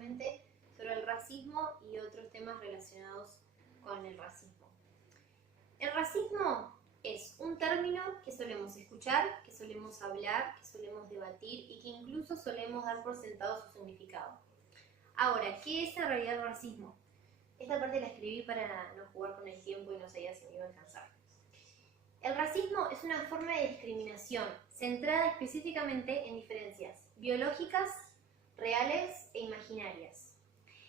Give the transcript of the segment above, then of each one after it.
específicamente sobre el racismo y otros temas relacionados con el racismo. El racismo es un término que solemos escuchar, que solemos hablar, que solemos debatir y que incluso solemos dar por sentado su significado. Ahora, ¿qué es en realidad el racismo? Esta parte la escribí para no jugar con el tiempo y no sabía si me iba a alcanzar. El racismo es una forma de discriminación centrada específicamente en diferencias biológicas, reales e imaginarias.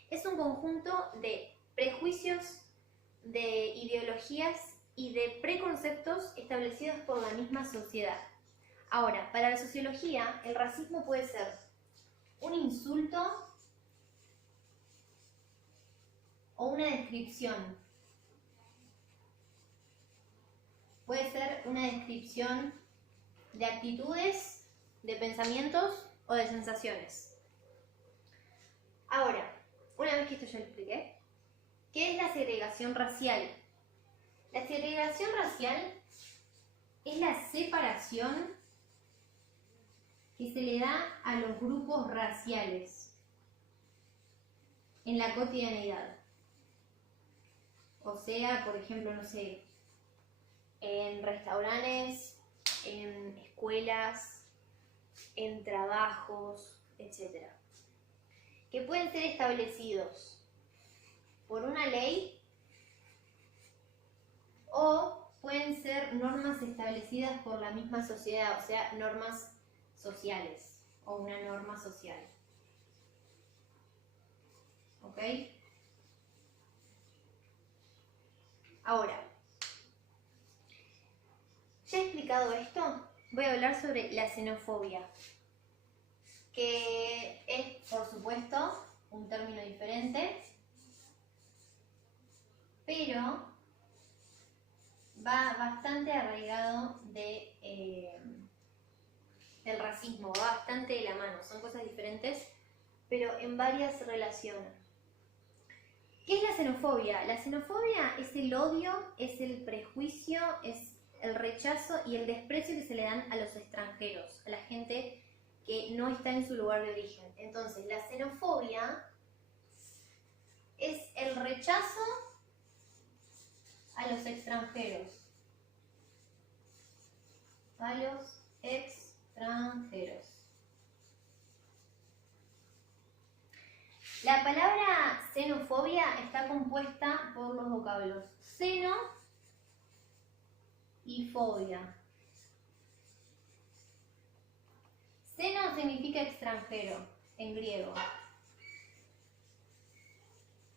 Es un conjunto de prejuicios, de ideologías y de preconceptos establecidos por la misma sociedad. Ahora, para la sociología, el racismo puede ser un insulto o una descripción. Puede ser una descripción de actitudes, de pensamientos o de sensaciones. Ahora, una vez que esto ya lo expliqué, ¿qué es la segregación racial? La segregación racial es la separación que se le da a los grupos raciales en la cotidianeidad. O sea, por ejemplo, no sé, en restaurantes, en escuelas, en trabajos, etc. Que pueden ser establecidos por una ley o pueden ser normas establecidas por la misma sociedad, o sea, normas sociales o una norma social. ¿Ok? Ahora, ya he explicado esto, voy a hablar sobre la xenofobia, que es, por supuesto, un término diferente, pero va bastante arraigado del racismo, va bastante de la mano, son cosas diferentes, pero en varias se relacionan. ¿Qué es la xenofobia? La xenofobia es el odio, es el prejuicio, es el rechazo y el desprecio que se le dan a los extranjeros, a la gente que no está en su lugar de origen. Entonces, la xenofobia es el rechazo a los extranjeros. A los extranjeros. La palabra xenofobia está compuesta por los vocablos xeno y fobia. Xeno significa extranjero en griego.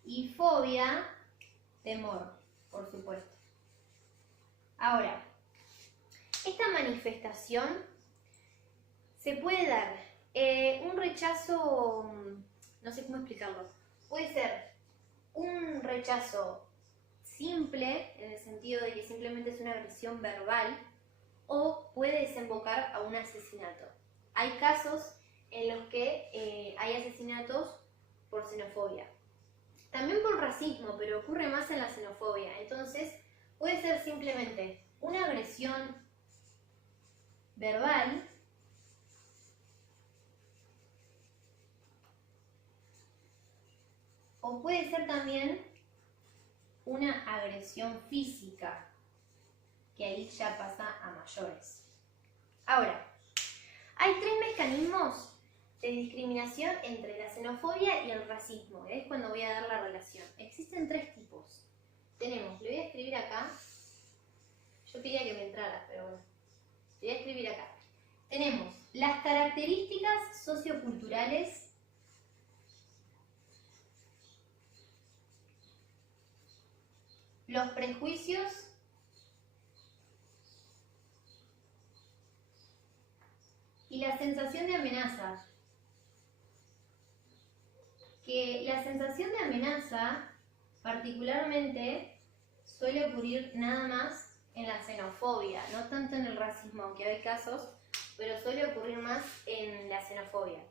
Y fobia, temor, por supuesto. Ahora, esta manifestación se puede dar un rechazo, no sé cómo explicarlo, puede ser un rechazo simple, en el sentido de que simplemente es una agresión verbal, o puede desembocar a un asesinato. Hay casos en los que hay asesinatos por xenofobia. También por racismo, pero ocurre más en la xenofobia. Entonces, puede ser simplemente una agresión verbal o puede ser también una agresión física, que ahí ya pasa a mayores. Ahora, hay tres mecanismos de discriminación entre la xenofobia y el racismo. Es cuando voy a dar la relación. Existen tres tipos. Tenemos, le voy a escribir acá. Yo quería que me entrara, pero bueno. Le voy a escribir acá. Tenemos las características socioculturales, los prejuicios y la sensación de amenaza. Que la sensación de amenaza particularmente suele ocurrir nada más en la xenofobia, no tanto en el racismo, aunque hay casos, pero suele ocurrir más en la xenofobia.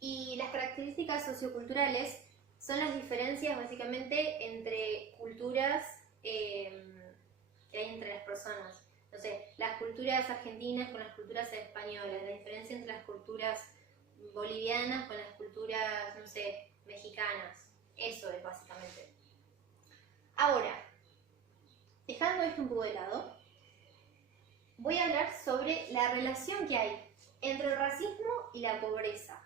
Y las características socioculturales son las diferencias básicamente entre culturas que hay entre las personas. No sé, las culturas argentinas con las culturas españolas, la diferencia entre las culturas bolivianas con las culturas culturas, no sé, mexicanas. Eso es básicamente. Ahora, dejando esto un poco de lado, voy a hablar sobre la relación que hay entre el racismo y la pobreza.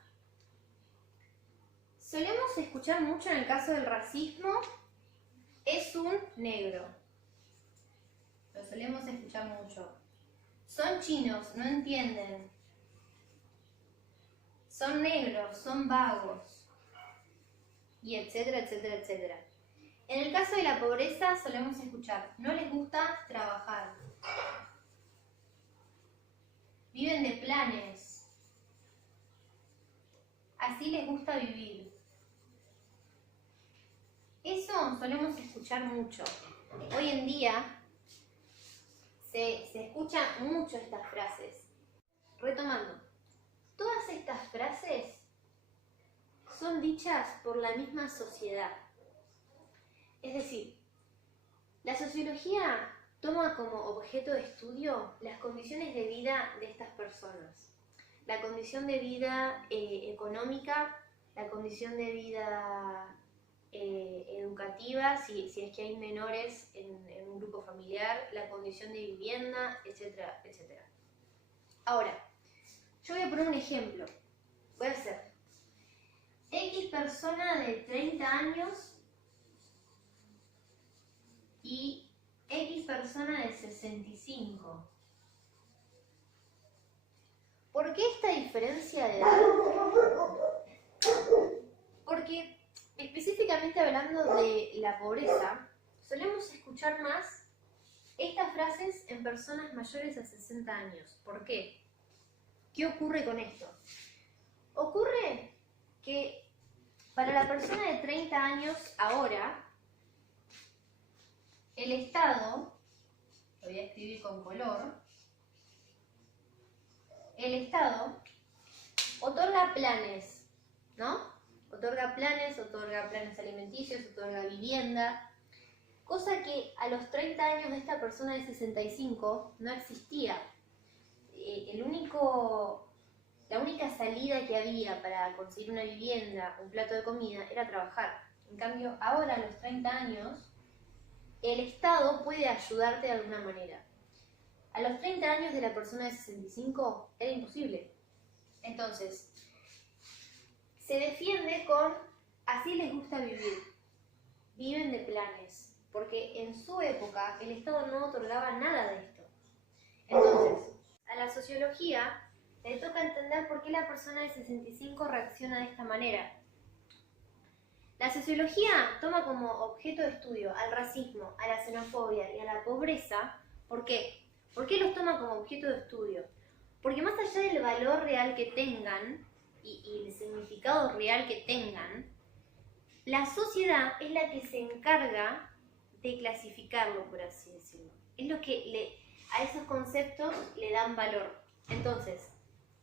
Solemos escuchar mucho en el caso del racismo, es un negro. Lo solemos escuchar mucho. Son chinos, no entienden. Son negros, son vagos. Y etcétera, etcétera, etcétera. En el caso de la pobreza solemos escuchar, no les gusta trabajar. Viven de planes. Así les gusta vivir. Eso solemos escuchar mucho. Hoy en día se escuchan mucho estas frases. Retomando, todas estas frases son dichas por la misma sociedad. Es decir, la sociología toma como objeto de estudio las condiciones de vida de estas personas. La condición de vida económica, la condición de vida educativa, si es que hay menores en un grupo familiar, la condición de vivienda, etcétera, etcétera. Ahora, yo voy a poner un ejemplo. Voy a hacer X persona de 30 años y X persona de 65. ¿Por qué esta diferencia de edad? Porque específicamente hablando de la pobreza, solemos escuchar más estas frases en personas mayores a 60 años. ¿Por qué? ¿Qué ocurre con esto? Ocurre que para la persona de 30 años ahora, el Estado, lo voy a escribir con color, el Estado otorga planes, ¿no? Otorga planes alimenticios, otorga vivienda, cosa que a los 30 años de esta persona de 65 no existía. La única salida que había para conseguir una vivienda, un plato de comida, era trabajar. En cambio, ahora a los 30 años, el Estado puede ayudarte de alguna manera. A los 30 años de la persona de 65 era imposible. Entonces, se defiende con así les gusta vivir. Viven de planes, porque en su época el Estado no otorgaba nada de esto. Entonces, a la sociología le toca entender por qué la persona de 65 reacciona de esta manera. La sociología toma como objeto de estudio al racismo, a la xenofobia y a la pobreza. ¿Por qué? ¿Por qué los toma como objeto de estudio? Porque más allá del valor real que tengan y el significado real que tengan, la sociedad es la que se encarga de clasificarlo, por así decirlo. Es lo que a esos conceptos le dan valor. Entonces,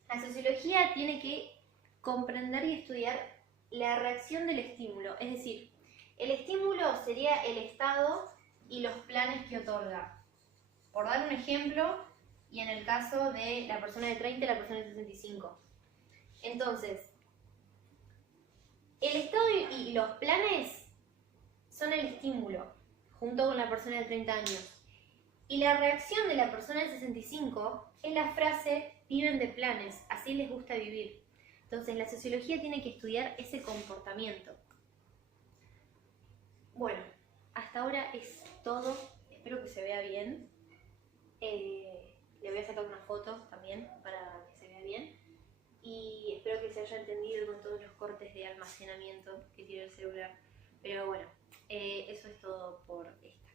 la sociología tiene que comprender y estudiar la reacción del estímulo. Es decir, el estímulo sería el Estado y los planes que otorga. Por dar un ejemplo, y en el caso de la persona de 30 y la persona de 65. Entonces, el Estado y los planes son el estímulo, junto con la persona de 30 años. Y la reacción de la persona de 65 es la frase, viven de planes, así les gusta vivir. Entonces, la sociología tiene que estudiar ese comportamiento. Bueno, hasta ahora es todo. Espero que se vea bien. Le voy a sacar una foto también para que se vea bien. Y espero que se haya entendido con todos los cortes de almacenamiento que tiene el celular. Pero bueno, eso es todo por este.